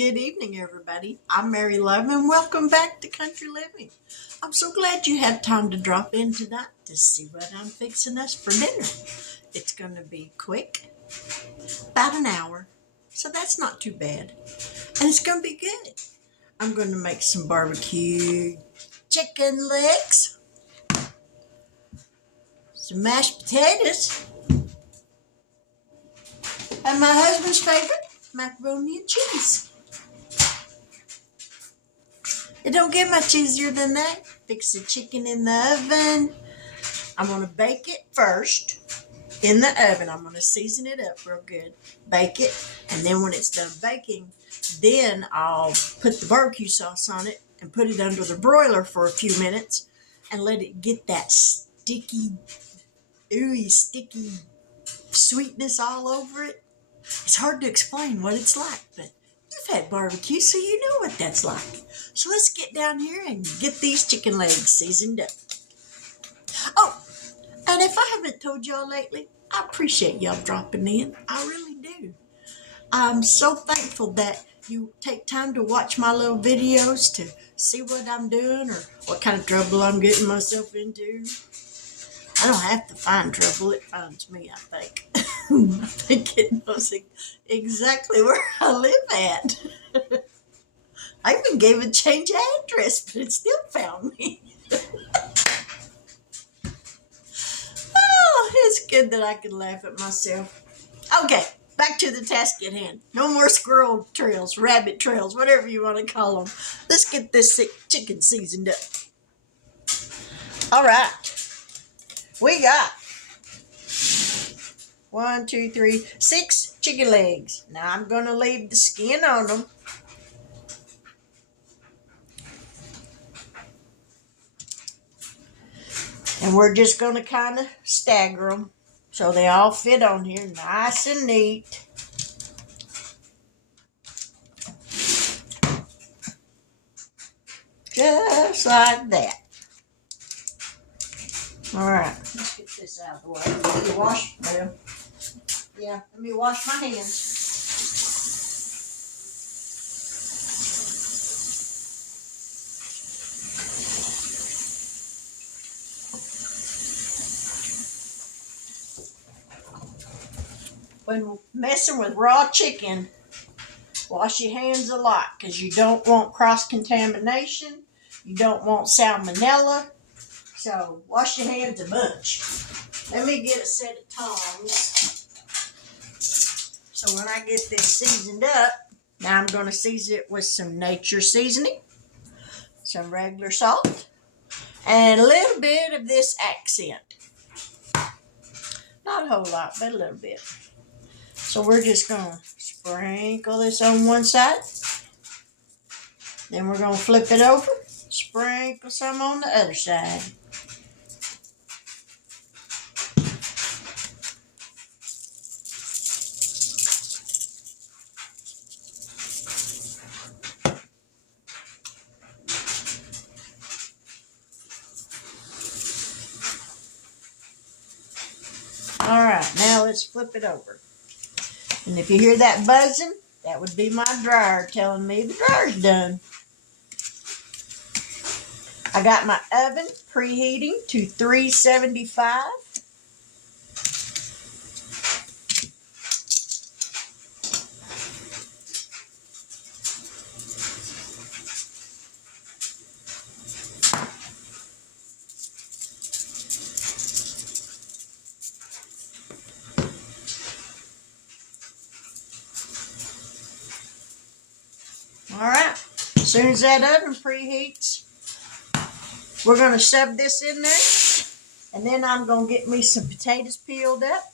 Good evening, everybody. I'm Mary Love, and welcome back to Country Living. I'm so glad you had time to drop in tonight to see what I'm fixing us for dinner. It's going to be quick, about an hour, so that's not too bad. And it's going to be good. I'm going to make some barbecue chicken legs, some mashed potatoes, and my husband's favorite, macaroni and cheese. It don't get much easier than that. Fix the chicken in the oven. I'm going to bake it first in the oven. I'm going to season it up real good. Bake it. And then when it's done baking, then I'll put the barbecue sauce on it and put it under the broiler for a few minutes and let it get that sticky, ooey, sticky sweetness all over it. It's hard to explain what it's like, but you've had barbecue, so you know what that's like. So let's get down here and get these chicken legs seasoned up. Oh, and if I haven't told y'all lately, I appreciate y'all dropping in. I really do. I'm so thankful that you take time to watch my little videos to see what I'm doing or what kind of trouble I'm getting myself into. I don't have to find trouble. It finds me, I think. I think it knows exactly where I live at. I even gave a change address, but it still found me. Oh, it's good that I can laugh at myself. Okay, back to the task at hand. No more squirrel trails, rabbit trails, whatever you want to call them. Let's get this chicken seasoned up. All right. We got 6 chicken legs. Now I'm going to leave the skin on them. And we're just going to kind of stagger them so they all fit on here nice and neat. Just like that. All right, let's get this out of the way. Let me wash, well, yeah, let me wash my hands. When messing with raw chicken, wash your hands a lot because you don't want cross-contamination. You don't want salmonella. So wash your hands a bunch. Let me get a set of tongs. So when I get this seasoned up, now I'm going to season it with some nature seasoning, some regular salt, and a little bit of this accent. Not a whole lot, but a little bit. So we're just going to sprinkle this on one side. Then we're going to flip it over, sprinkle some on the other side. All right, now let's flip it over. And if you hear that buzzing, that would be my dryer telling me the dryer's done. I got my oven preheating to 375. All right, as soon as that oven preheats, we're going to shove this in there, and then I'm going to get me some potatoes peeled up,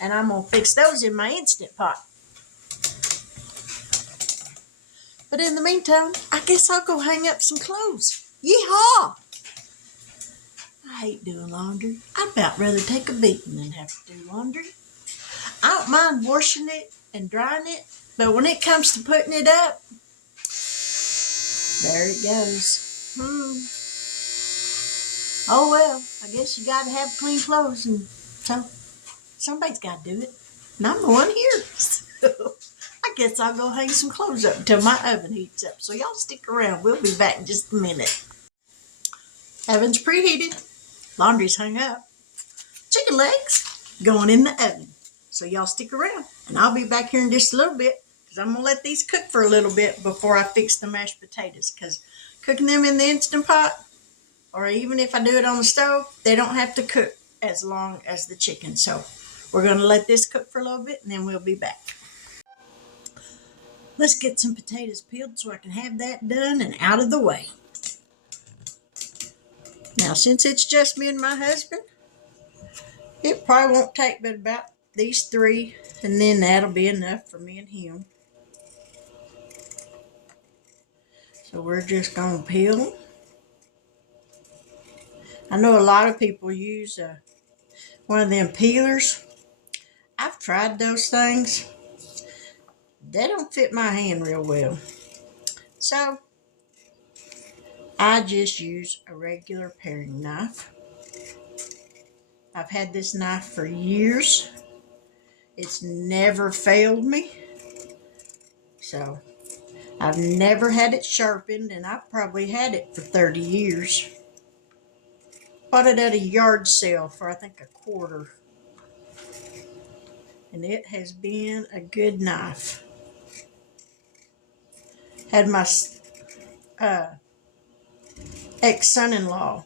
and I'm going to fix those in my Instant Pot. But in the meantime, I guess I'll go hang up some clothes. Yeehaw! I hate doing laundry. I'd about rather take a beating than have to do laundry. I don't mind washing it and drying it, but when it comes to putting it up, there it goes. Oh well, I guess you got to have clean clothes, and so somebody's got to do it. And I'm the one here, so I I guess I'll go hang some clothes up until my oven heats up. So y'all stick around. We'll be back in just a minute. Oven's preheated. Laundry's hung up. Chicken legs going in the oven. So y'all stick around. And I'll be back here in just a little bit because I'm going to let these cook for a little bit before I fix the mashed potatoes. Because cooking them in the Instant Pot, or even if I do it on the stove, they don't have to cook as long as the chicken. So we're going to let this cook for a little bit and then we'll be back. Let's get some potatoes peeled so I can have that done and out of the way. Now, since it's just me and my husband, it probably won't take but about these 3, and then that'll be enough for me and him. So we're just going to peel them. I know a lot of people use one of them peelers. I've tried those things. They don't fit my hand real well. So I just use a regular paring knife. I've had this knife for years. It's never failed me. So I've never had it sharpened, and I've probably had it for 30 years. Bought it at a yard sale for I think $0.25. And it has been a good knife. Had my ex-son-in-law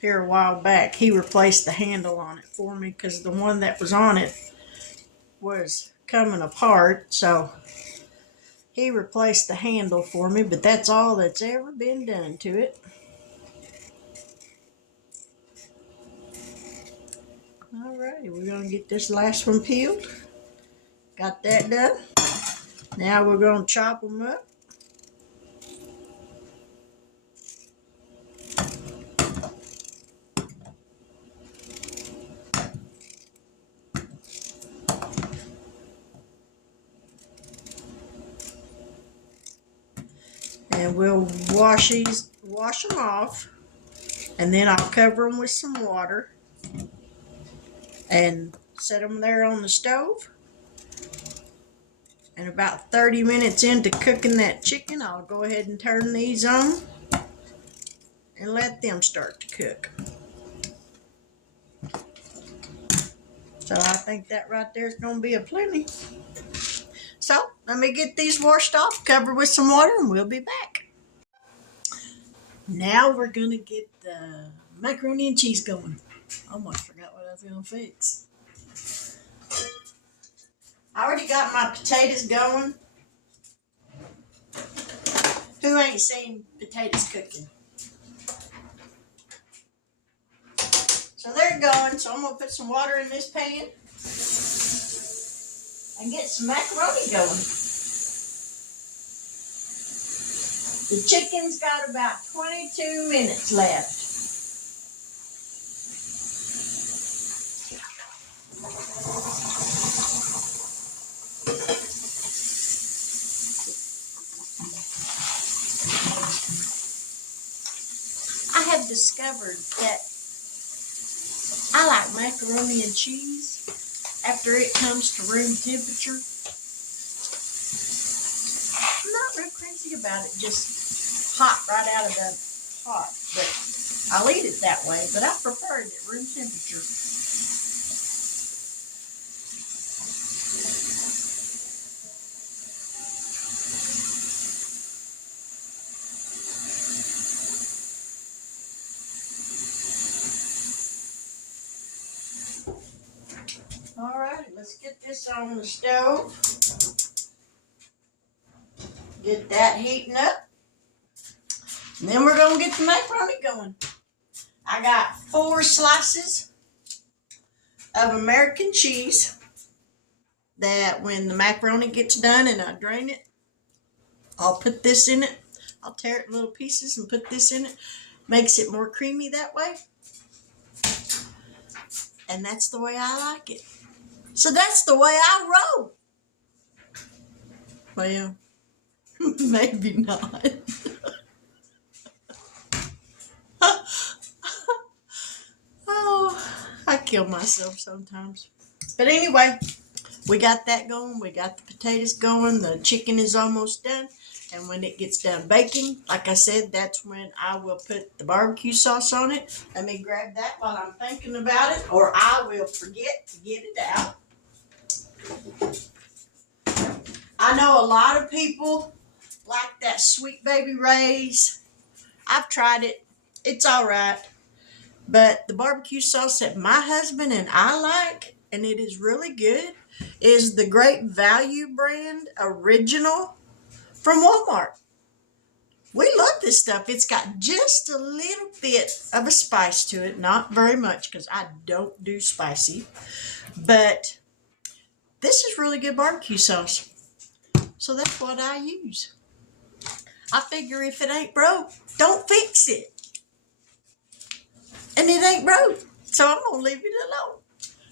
here a while back. He replaced the handle on it for me because the one that was on it was coming apart. So he replaced the handle for me, but that's all that's ever been done to it. Alrighty, we're going to get this last one peeled. Got that done. Now we're going to chop them up. And we'll wash them off. And then I'll cover them with some water and set them there on the stove. And about 30 minutes into cooking that chicken, I'll go ahead and turn these on and let them start to cook. So I think that right there is going to be a plenty. So let me get these washed off, covered with some water, and we'll be back. Now we're going to get the macaroni and cheese going. I almost forgot what I was going to fix. I already got my potatoes going. Who ain't seen potatoes cooking? So they're going, so I'm going to put some water in this pan and get some macaroni going. The chicken's got about 22 minutes left. I have discovered that I like macaroni and cheese after it comes to room temperature. I'm not real crazy about it just hot right out of the pot, but I'll eat it that way, but I prefer it at room temperature. All right, let's get this on the stove. Get that heating up. And then we're going to get the macaroni going. I got 4 slices of American cheese that when the macaroni gets done and I drain it, I'll put this in it. I'll tear it in little pieces and put this in it. Makes it more creamy that way. And that's the way I like it. So that's the way I roll. Well, maybe not. Oh, I kill myself sometimes. But anyway, we got that going. We got the potatoes going. The chicken is almost done. And when it gets done baking, like I said, that's when I will put the barbecue sauce on it. Let me grab that while I'm thinking about it, or I will forget to get it out. I know a lot of people like that Sweet Baby Ray's. I've tried it. It's all right. But the barbecue sauce that my husband and I like, and it is really good, is the Great Value brand original from Walmart. We love this stuff. It's got just a little bit of a spice to it. Not very much because I don't do spicy. But this is really good barbecue sauce. So that's what I use. I figure if it ain't broke, don't fix it. And it ain't broke. So I'm going to leave it alone.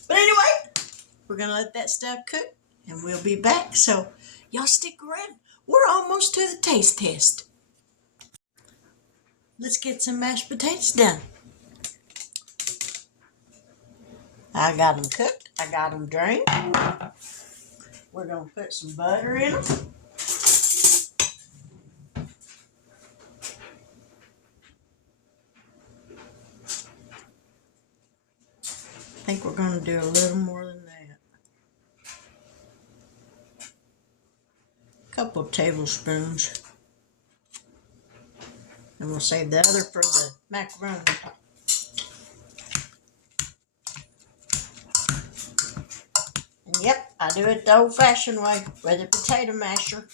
But anyway, we're going to let that stuff cook. And we'll be back. So y'all stick around. We're almost to the taste test. Let's get some mashed potatoes done. I got them cooked. I got them drained. We're going to put some butter in them. I think we're going to do a little more than that. A couple of tablespoons. And we'll save the other for the macaroni. And yep, I do it the old-fashioned way with a potato masher.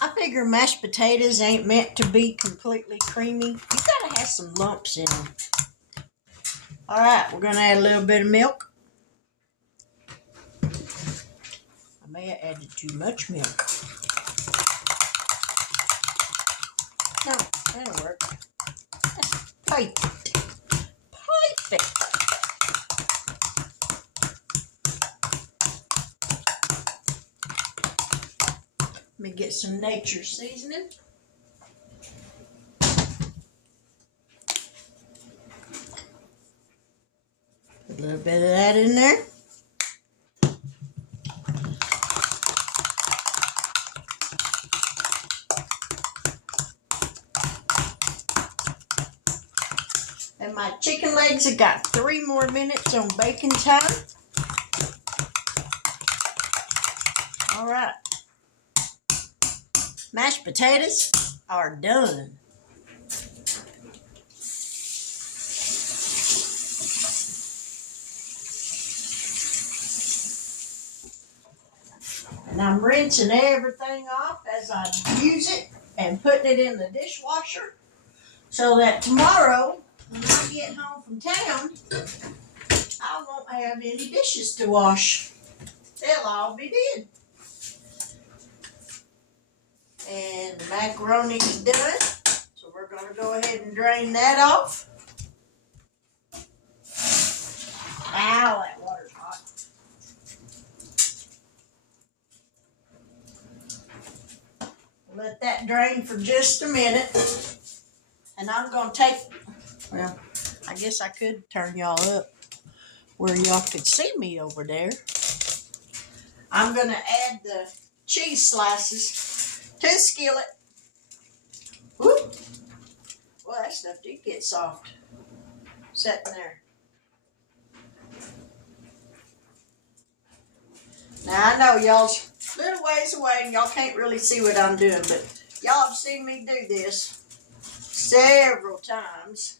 I figure mashed potatoes ain't meant to be completely creamy. You gotta have some lumps in them. Alright, we're gonna add a little bit of milk. I may have added too much milk. No, that'll work. That's perfect. Perfect. Let me get some nature seasoning. Put a little bit of that in there. And my chicken legs have got 3 more minutes on baking time. All right. Mashed potatoes are done. And I'm rinsing everything off as I use it and putting it in the dishwasher so that tomorrow when I get home from town, I won't have any dishes to wash. They'll all be dead. And the macaroni is done. So we're going to go ahead and drain that off. Ow, that water's hot. Let that drain for just a minute. And I'm going to take, well, I guess I could turn y'all up where y'all could see me over there. I'm going to add the cheese slices to the skillet. Whoop. Well, that stuff did get soft. Sitting there. Now, I know y'all's a little ways away and y'all can't really see what I'm doing, but y'all have seen me do this several times.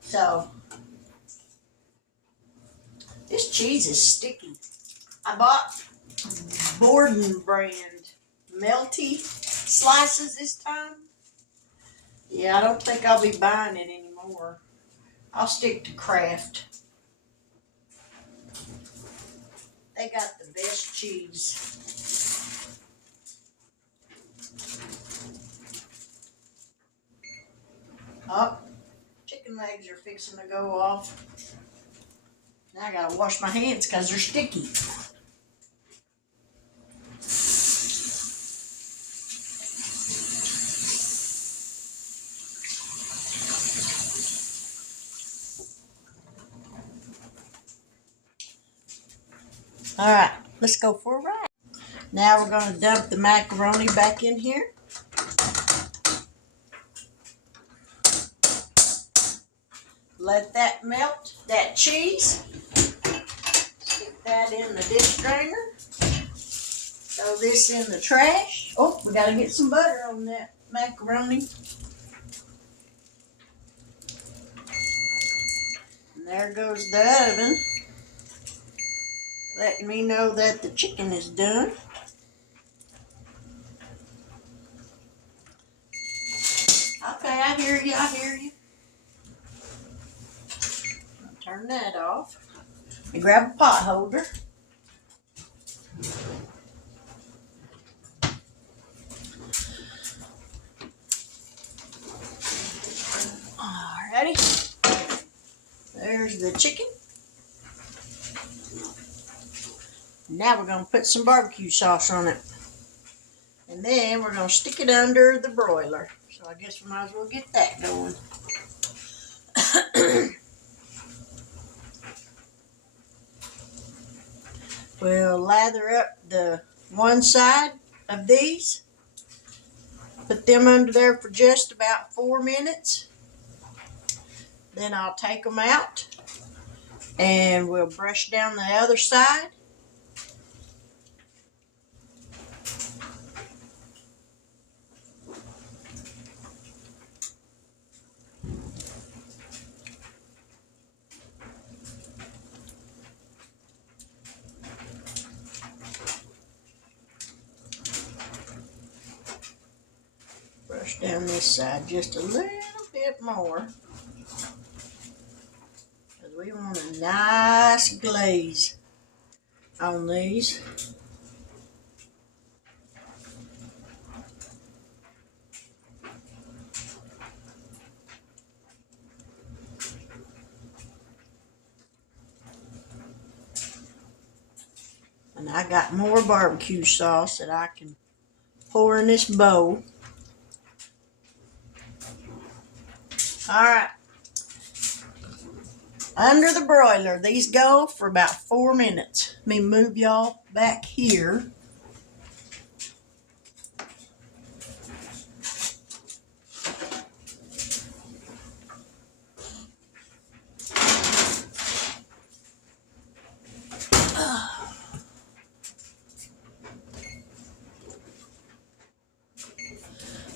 So, this cheese is sticky. I bought Borden brand melty slices this time. Yeah, I don't think I'll be buying it anymore. I'll stick to Kraft. They got the best cheese. Oh, chicken legs are fixing to go off. Now I gotta wash my hands because they're sticky. All right, let's go for a ride. Now we're going to dump the macaroni back in here. Let that melt, that cheese. Stick that in the dish drainer. Throw this in the trash. Oh, we got to get some butter on that macaroni. And there goes the oven, letting me know that the chicken is done. Okay, I hear you, I hear you. I'll turn that off. And grab a pot holder. Alrighty. There's the chicken. Now we're going to put some barbecue sauce on it. And then we're going to stick it under the broiler. So I guess we might as well get that going. We'll lather up the one side of these. Put them under there for just about 4 minutes. Then I'll take them out. And we'll brush down the other side. Brush down this side just a little bit more. Because we want a nice glaze on these. And I got more barbecue sauce that I can pour in this bowl. Alright. Under the broiler, these go for about 4 minutes. Let me move y'all back here.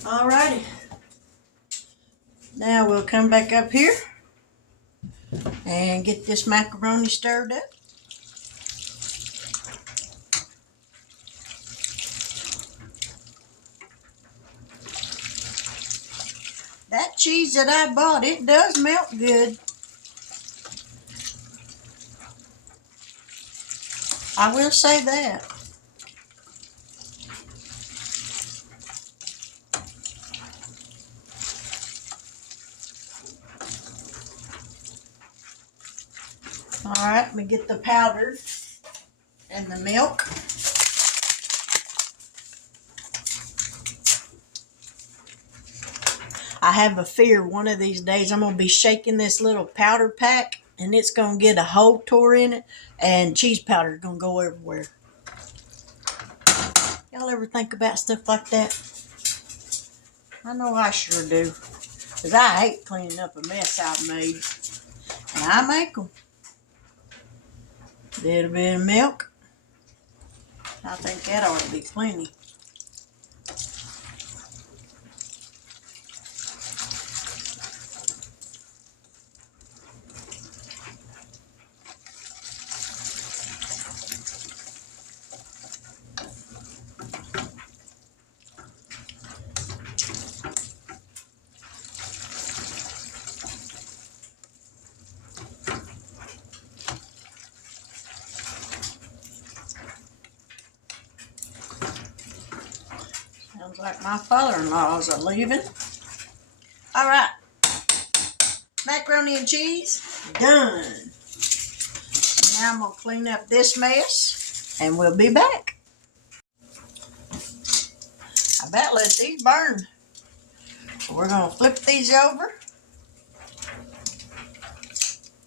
Alrighty. Now we'll come back up here and get this macaroni stirred up. That cheese that I bought, it does melt good. I will say that. Alright, let me get the powder and the milk. I have a fear one of these days I'm going to be shaking this little powder pack and it's going to get a hole tore in it and cheese powder is going to go everywhere. Y'all ever think about stuff like that? I know I sure do. Because I hate cleaning up a mess I've made. And I make them. Little bit of milk. I think that ought to be plenty. Sounds like my father-in-laws are leaving. Alright. Macaroni and cheese, done. Now I'm going to clean up this mess and we'll be back. I about let these burn. So we're going to flip these over.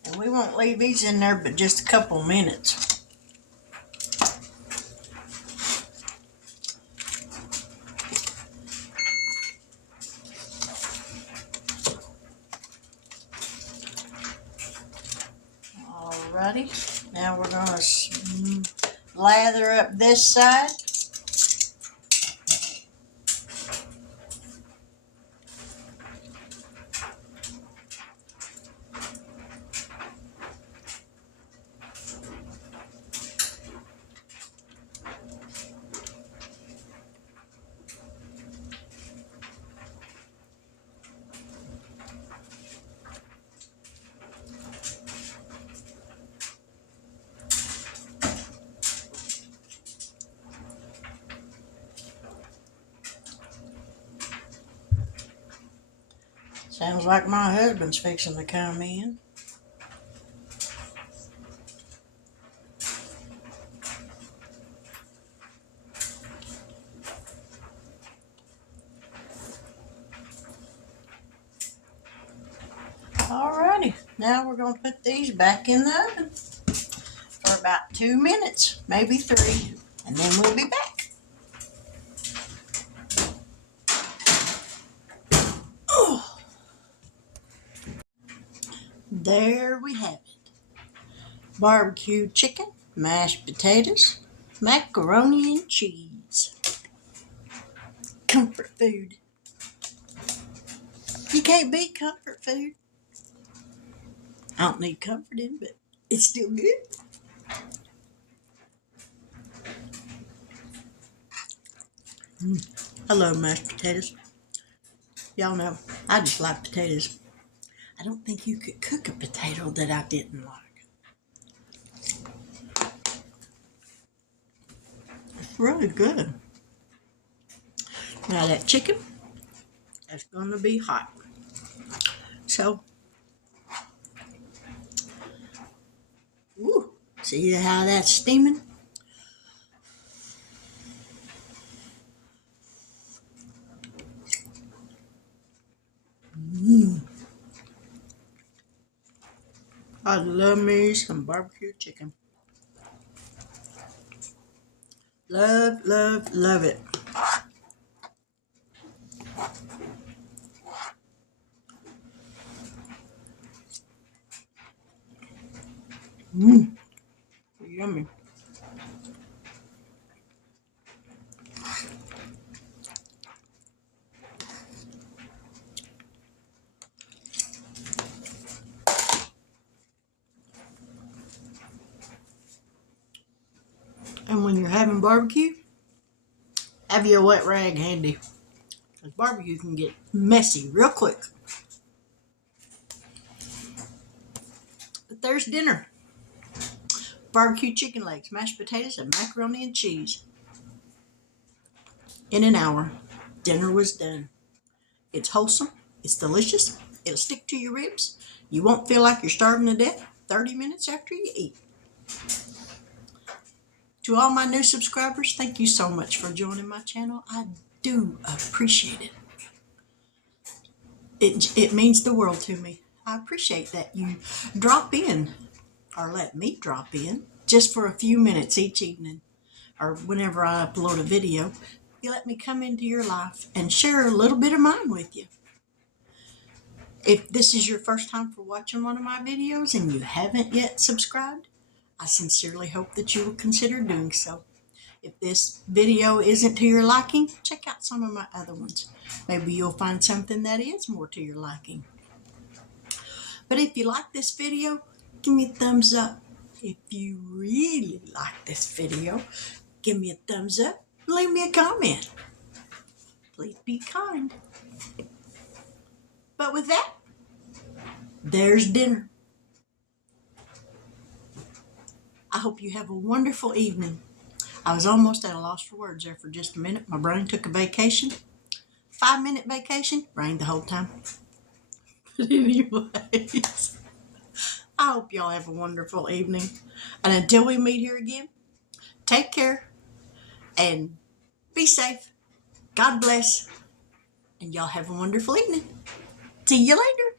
And we won't leave these in there but just a couple minutes. Alrighty, now we're gonna lather up this side. Sounds like my husband's fixing to come in. Alrighty, now we're going to put these back in the oven for about 2 minutes, maybe 3, and then we'll be back. Oh, there we have it. Barbecue chicken, mashed potatoes, macaroni and cheese. Comfort food. You can't beat comfort food. I don't need comforting, but it's still good. I love mashed potatoes. Y'all know, I just like potatoes. I don't think you could cook a potato that I didn't like. It's really good. Now that chicken, that's going to be hot. So, ooh, see how that's steaming? I love me some barbecue chicken. Love, love, love it. Yummy. And when you're having barbecue, have your wet rag handy. Because barbecue can get messy real quick. But there's dinner. Barbecue chicken legs, mashed potatoes, and macaroni and cheese. In an hour, dinner was done. It's wholesome. It's delicious. It'll stick to your ribs. You won't feel like you're starving to death 30 minutes after you eat. To all my new subscribers, thank you so much for joining my channel. I do appreciate it. It means the world to me. I appreciate that you drop in, or let me drop in, just for a few minutes each evening, or whenever I upload a video. You let me come into your life and share a little bit of mine with you. If this is your first time for watching one of my videos and you haven't yet subscribed, I sincerely hope that you will consider doing so. If this video isn't to your liking, check out some of my other ones. Maybe you'll find something that is more to your liking. But if you like this video, give me a thumbs up. If you really like this video, give me a thumbs up. Leave me a comment. Please be kind. But with that, there's dinner. I hope you have a wonderful evening. I was almost at a loss for words there for just a minute. My brain took a vacation. 5-minute vacation. Brain the whole time. But anyways, I hope y'all have a wonderful evening. And until we meet here again, take care and be safe. God bless. And y'all have a wonderful evening. See you later.